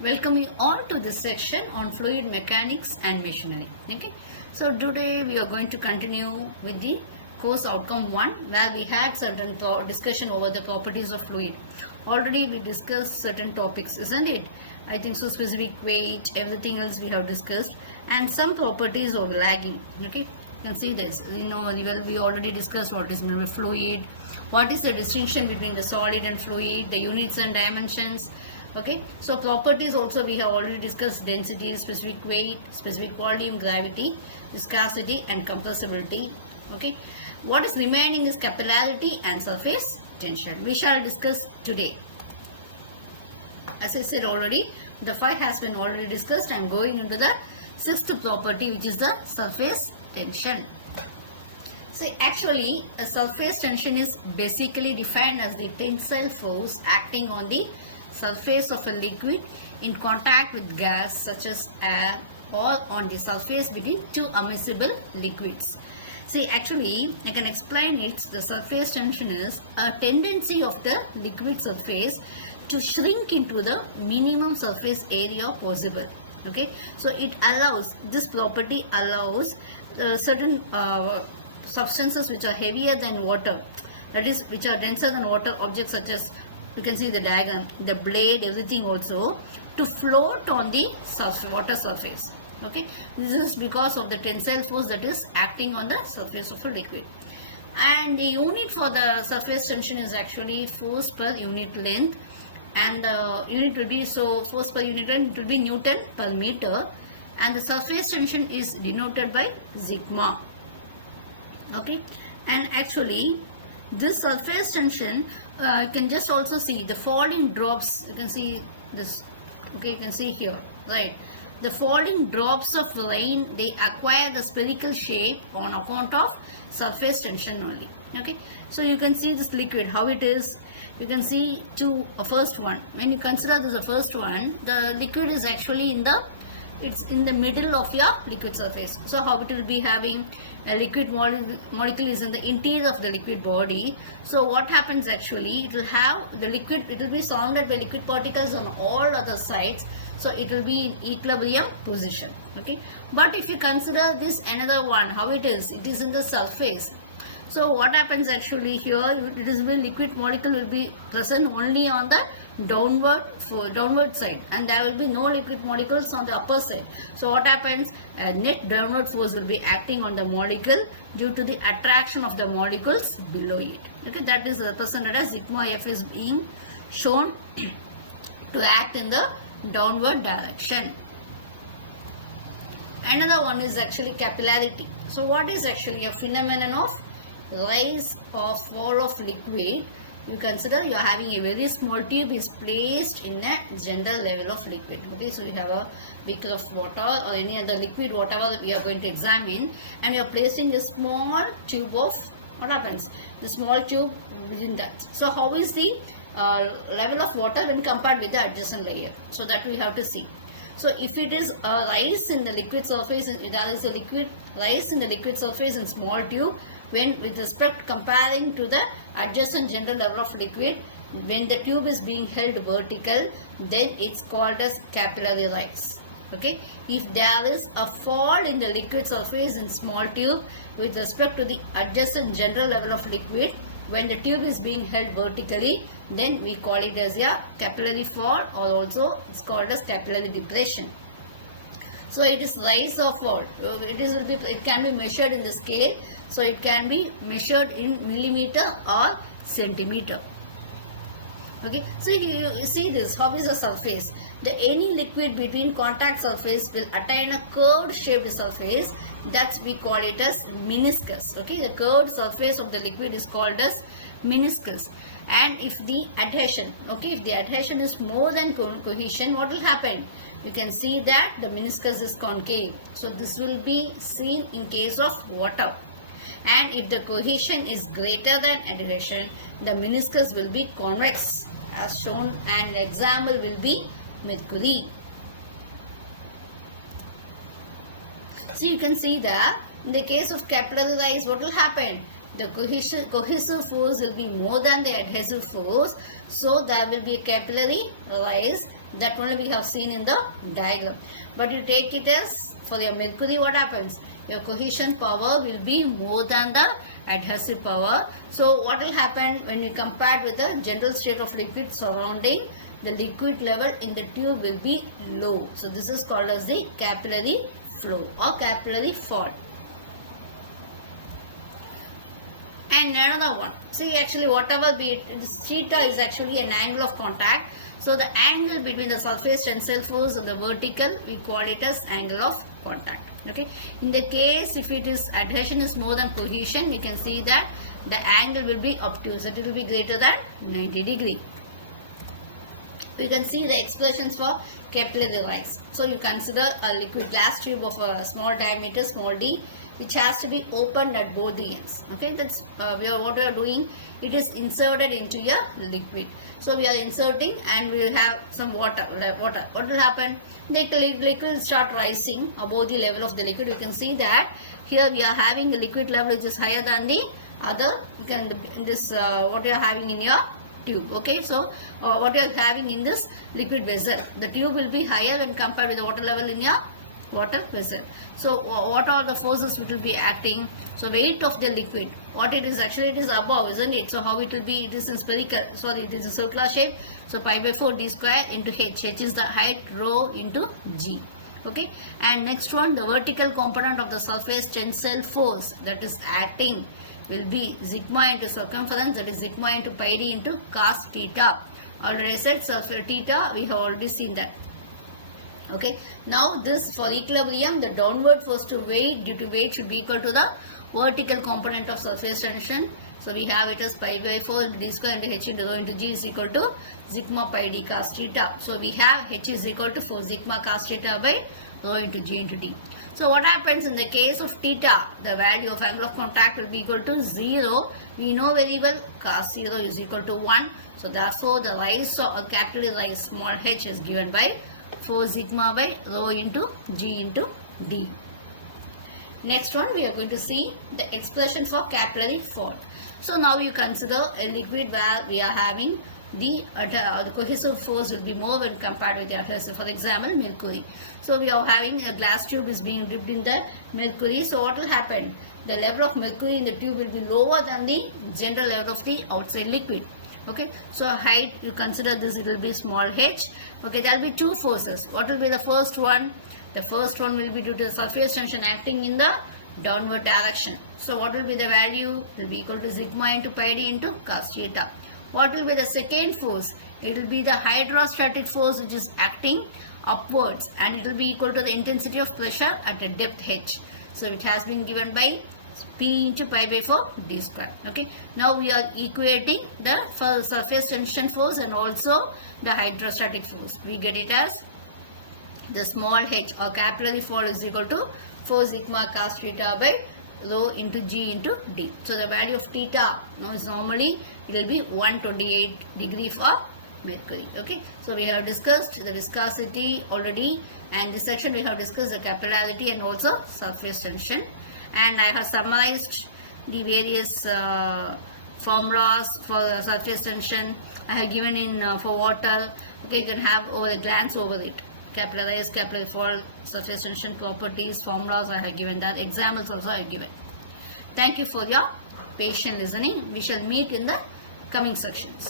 Welcome you all to this section on fluid mechanics and machinery. Okay, so today we are going to continue with the course outcome 1, where we had certain discussion over the properties of fluid. Already we discussed certain topics, isn't it? I think so. Specific weight, everything else we have discussed, and some properties of lagging. Okay, you can see this. We already discussed what is meant by fluid, what is the distinction between the solid and fluid, the units and dimensions. Okay, so properties also we have already discussed: density, specific weight, specific volume, gravity, viscosity and compressibility. Okay, what is remaining is capillarity and surface tension. We shall discuss today. As I said already, the 5 has been already discussed. I am going into the 6th property, which is the surface tension. See, actually, a surface tension is basically defined as the tensile force acting on the surface of a liquid in contact with gas such as air, or on the surface between two immiscible liquids. See, actually, I can explain it. The surface tension is a tendency of the liquid surface to shrink into the minimum surface area possible. Okay, so it allows, this property allows certain substances which are heavier than water, that is, which are denser than water, objects such as, you can see the diagram, the blade, everything also, to float on the water surface. Okay, this is because of the tensile force that is acting on the surface of a liquid. And the unit for the surface tension is actually force per unit length, and the unit will be, so force per unit length will be Newton per meter, and the surface tension is denoted by sigma. Okay, and actually this surface tension, you can just also see the falling drops. You can see this. Okay, you can see here, right? The falling drops of rain, they acquire the spherical shape on account of surface tension only. Okay, so you can see this liquid how it is. You can see first one. When you consider this the first one, the liquid is actually it's in the middle of your liquid surface. So how it will be having a liquid molecule is in the interior of the liquid body. So what happens actually, it will have the liquid, it will be surrounded by liquid particles on all other sides. So it will be in equilibrium position. Okay, but if you consider this another one, how it is in the surface. So what happens actually here, it is when liquid molecule will be present only on the downward side, and there will be no liquid molecules on the upper side. So what happens, a net downward force will be acting on the molecule due to the attraction of the molecules below it. Okay, that is represented as sigma F is being shown to act in the downward direction. Another one is actually capillarity. So what is actually a phenomenon of rise or fall of liquid? You consider you are having a very small tube is placed in a general level of liquid. Okay, so you have a beaker of water or any other liquid, whatever we are going to examine, and you are placing a small tube of, what happens, the small tube within that. So how is the level of water when compared with the adjacent layer? So that we have to see. So if it is a rise in the liquid surface, there is a liquid rise in the liquid surface in small tube, when with respect comparing to the adjacent general level of liquid, when the tube is being held vertical, then it's called as capillary rise. Okay, if there is a fall in the liquid surface in small tube with respect to the adjacent general level of liquid, when the tube is being held vertically, then we call it as a capillary fall, or also it's called as capillary depression. So it is rise or fall. It can be measured in the scale. So it can be measured in millimeter or centimeter. Okay, so you see this, how is the surface? Any liquid between contact surface will attain a curved shaped surface, that we call it as meniscus. Okay, the curved surface of the liquid is called as meniscus. And if the adhesion, okay, if the adhesion is more than cohesion, what will happen? You can see that the meniscus is concave. So this will be seen in case of water. And if the cohesion is greater than adhesion, the meniscus will be convex, as shown, and example will be mercury. So you can see that in the case of capillary rise, what will happen? The cohesive force will be more than the adhesive force, so there will be a capillary rise, That only we have seen in the diagram. But you take it as for your mercury, what happens? Your cohesion power will be more than the adhesive power. So what will happen when you compare with the general state of liquid surrounding, the liquid level in the tube will be low. So this is called as the capillary flow or capillary fall. And another one, see, actually whatever be it, this theta is actually an angle of contact. So the angle between the surface tensile force and the vertical, we call it as angle of contact. Okay, in the case if it is adhesion is more than cohesion, we can see that the angle will be obtuse, it will be greater than 90 degree. We can see the expressions for capillary rise. So you consider a liquid glass tube of a small diameter, small d, which has to be opened at both the ends. Okay, that's what we are doing. It is inserted into a liquid. So we are inserting and we will have some water. What will happen? The liquid will start rising above the level of the liquid. You can see that here we are having the liquid level which is higher than the other. You can this what you are having in your tube. Okay, so what you are having in this liquid vessel, the tube will be higher when compared with the water level in your water vessel. So what are the forces which will be acting? So weight of the liquid, what it is actually, it is above, isn't it? So how it will be? It is in spherical, sorry, it is a circular shape. So pi by 4 d square into h. H is the height, rho into g. Okay, and next one, the vertical component of the surface tensile force that is acting will be sigma into circumference, that is sigma into pi d into cos theta. Already said surface theta, we have already seen that. Okay, now this for equilibrium, the downward force to weight due to weight should be equal to the vertical component of surface tension. So we have it as pi by 4 into d square into h into rho into g is equal to sigma pi d cos theta. So we have h is equal to 4 sigma cos theta by rho into g into d. So what happens in the case of theta? The value of angle of contact will be equal to 0. We know very well cos 0 is equal to 1. So therefore the rise or capillary rise small h is given by 4 sigma by rho into g into d. Next one, we are going to see the expression for capillary fall. So now you consider a liquid where we are having the cohesive force will be more when compared with the adhesive. For example, mercury. So we are having a glass tube is being dipped in the mercury. So what will happen? The level of mercury in the tube will be lower than the general level of the outside liquid. Okay, so height, you consider this, it will be small h. Okay, there will be two forces. What will be the first one? The first one will be due to the surface tension acting in the downward direction. So what will be the value? It will be equal to sigma into pi d into cos theta. What will be the second force? It will be the hydrostatic force which is acting upwards, and it will be equal to the intensity of pressure at a depth h. So it has been given by P into pi by 4 d square. Okay, now we are equating the surface tension force and also the hydrostatic force. We get it as the small h or capillary fall is equal to 4 sigma cos theta by rho into g into d. So the value of theta now is normally it will be 128 degree for mercury. Okay, so we have discussed the viscosity already, and this section we have discussed the capillarity and also surface tension, and I have summarized the various formulas for the surface tension. I have given in for water. Okay, you can have over a glance over it. Capillary rise, capillary fall, surface tension properties, formulas I have given that. Examples also I have given. Thank you for your patient listening. We shall meet in the coming sections.